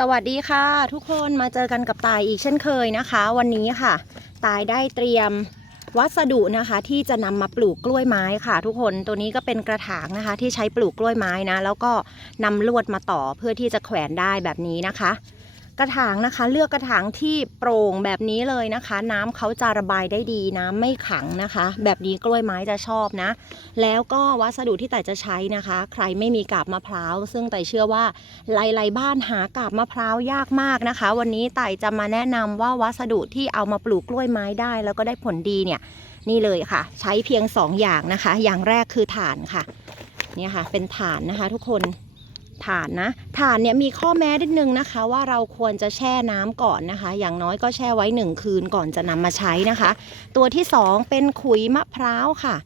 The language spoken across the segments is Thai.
สวัสดีค่ะทุกคนมาเจอกันกับตายอีกเช่นเคยนะคะ วันนี้ค่ะ ตายได้เตรียมวัสดุนะคะที่จะนำมาปลูกกล้วยไม้ค่ะ ทุกคนตัวนี้ก็เป็นกระถางนะคะ ที่ใช้ปลูกกล้วยไม้นะ แล้วก็นำลวดมาต่อเพื่อที่จะแขวนได้แบบนี้นะคะ กระถางนะคะ เลือกกระถางที่โปร่งแบบนี้เลยนะคะ น้ำเขาจะระบายได้ดีน้ำไม่ขังนะคะ แบบนี้กล้วยไม้จะชอบนะ แล้วก็วัสดุที่แต่จะใช้นะคะ ใครไม่มีกาบมะพร้าว ซึ่งแต่เชื่อว่าหลายๆบ้านหากาบมะพร้าวยากมากนะคะ วันนี้ไต่จะมาแนะนำว่าวัสดุที่เอามาปลูกกล้วยไม้ได้ แล้วก็ได้ผลดีเนี่ยนี่เลยค่ะ ใช้เพียง 2อย่างนะคะ อย่างแรกคือถ่านค่ะเนี่ยค่ะ เป็นถ่านนะคะทุกคน ถ่านนะถ่านเนี่ยมีข้อแม้นิดนึงนะคะ ว่าเราควรจะแช่น้ำก่อนนะคะ อย่างน้อยก็แช่ไว้ 1 คืนก่อนจะนำมาใช้นะคะ ตัวที่ 2 เป็นขุยมะพร้าวค่ะ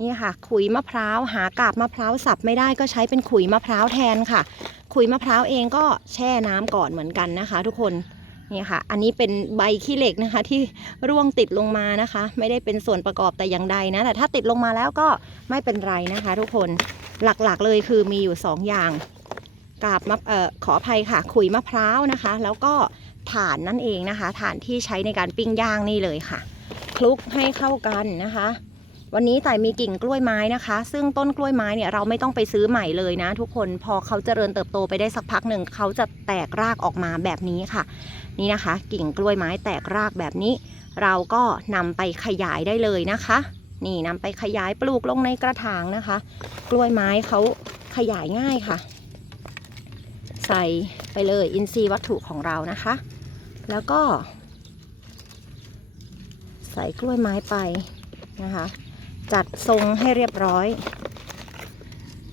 นี่ค่ะ ขุยมะพร้าวหากาบมะพร้าวสับไม่ได้ก็ใช้เป็นขุยมะพร้าวแทนค่ะ ขุยมะพร้าวเองก็แช่น้ำก่อนเหมือนกันนะคะ ทุกคนนี่ค่ะ อันนี้เป็นใบขี้เหล็กนะคะ ที่ร่วงติดลงมานะคะ ไม่ได้เป็นส่วนประกอบแต่อย่างใดนะแต่ถ้าติดลงมาแล้วก็ไม่เป็นไรนะคะ ทุกคนหลักๆเลยคือมีอยู่ 2 อย่าง กาบมะเอ่อขออภัยค่ะ ขุยมะพร้าวนะคะ แล้วก็ถ่านนั่นเองนะคะถ่านที่ใช้ในการปิ้งย่างนี่เลยค่ะ คลุกให้เข้ากันนะคะ วันนี้แต่มีกิ่งกล้วยไม้นะคะ ซึ่งต้นกล้วยไม้เนี่ยเราไม่ต้องไปซื้อใหม่เลยนะ ทุกคนพอเขาเจริญเติบโตไปได้สักพักหนึ่งเขาจะแตกรากออกมาแบบนี้ค่ะ นี่นะคะ กิ่งกล้วยไม้แตกรากแบบนี้ เราก็นำไปขยายได้เลยนะคะ นี่นำไปขยายปลูกลงในกระถางนะคะ กล้วยไม้เขาขยายง่ายค่ะ ใส่ไปเลยอินทรีย์วัตถุของเรานะคะ แล้วก็ ใส่กล้วยไม้ไปนะคะ จัดทรงให้เรียบร้อย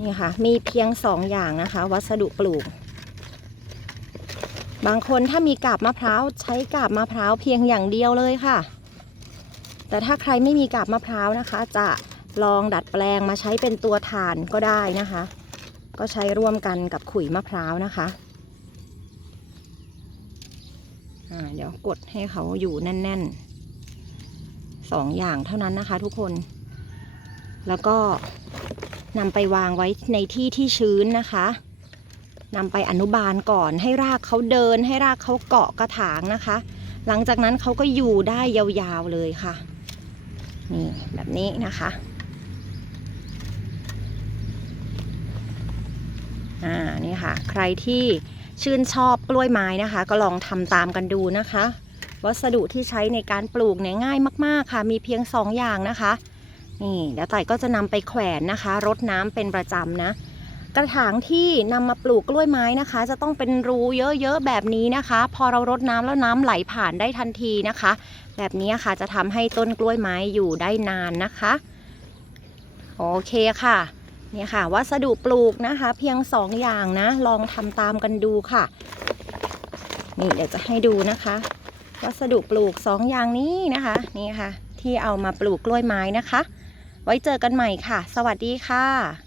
นี่ค่ะมีเพียงสองอย่างนะคะ วัสดุปลูก บางคนถ้ามีกาบมะพร้าวใช้กาบมะพร้าวเพียงอย่างเดียวเลยค่ะ แต่ถ้าใครไม่มีกาบมะพร้าวนะคะ จะลองดัดแปลงมาใช้เป็นตัวถ่านก็ได้นะคะ ก็ใช้ร่วมกันกับขุยมะพร้าวนะคะเดี๋ยวกดให้เขาอยู่แน่นๆสองอย่างเท่านั้นนะคะทุกคน แล้วก็นำไปวางไว้ในที่ที่ชื้นนะคะนำไปอนุบาลก่อนให้รากเขาเดิน ให้รากเขาเกาะกระถางนะคะ หลังจากนั้นเขาก็อยู่ได้ยาวๆเลยค่ะ นี่แบบนี้นะคะ อ่านี่ค่ะ ใครที่ชื่นชอบกล้วยไม้นะคะ ก็ลองทำตามกันดูนะคะ วัสดุที่ใช้ในการปลูกเนี่ยง่ายมาก ๆค่ะ มีเพียง 2 อย่างนะคะ นี่เดี๋ยวต่อยก็จะนำไปแขวนนะคะ รดน้ำเป็นประจำนะ กระถางที่นำมาปลูกกล้วยไม้นะคะ จะต้องเป็นรูเยอะๆแบบนี้นะคะ พอเรารดน้ำแล้วน้ำไหลผ่านได้ทันทีนะคะ แบบนี้ค่ะจะทำให้ต้นกล้วยไม้อยู่ได้นานนะคะ โอเคค่ะ เนี่ยค่ะ วัสดุปลูกนะคะ เพียง 2 อย่างนะ ลองทำตามกันดูค่ะ นี่เดี๋ยวจะให้ดูนะคะ วัสดุปลูก 2 อย่างนี้นะคะ นี่ค่ะ ที่เอามาปลูกกล้วยไม้นะคะ ไว้เจอกันใหม่ค่ะ สวัสดีค่ะ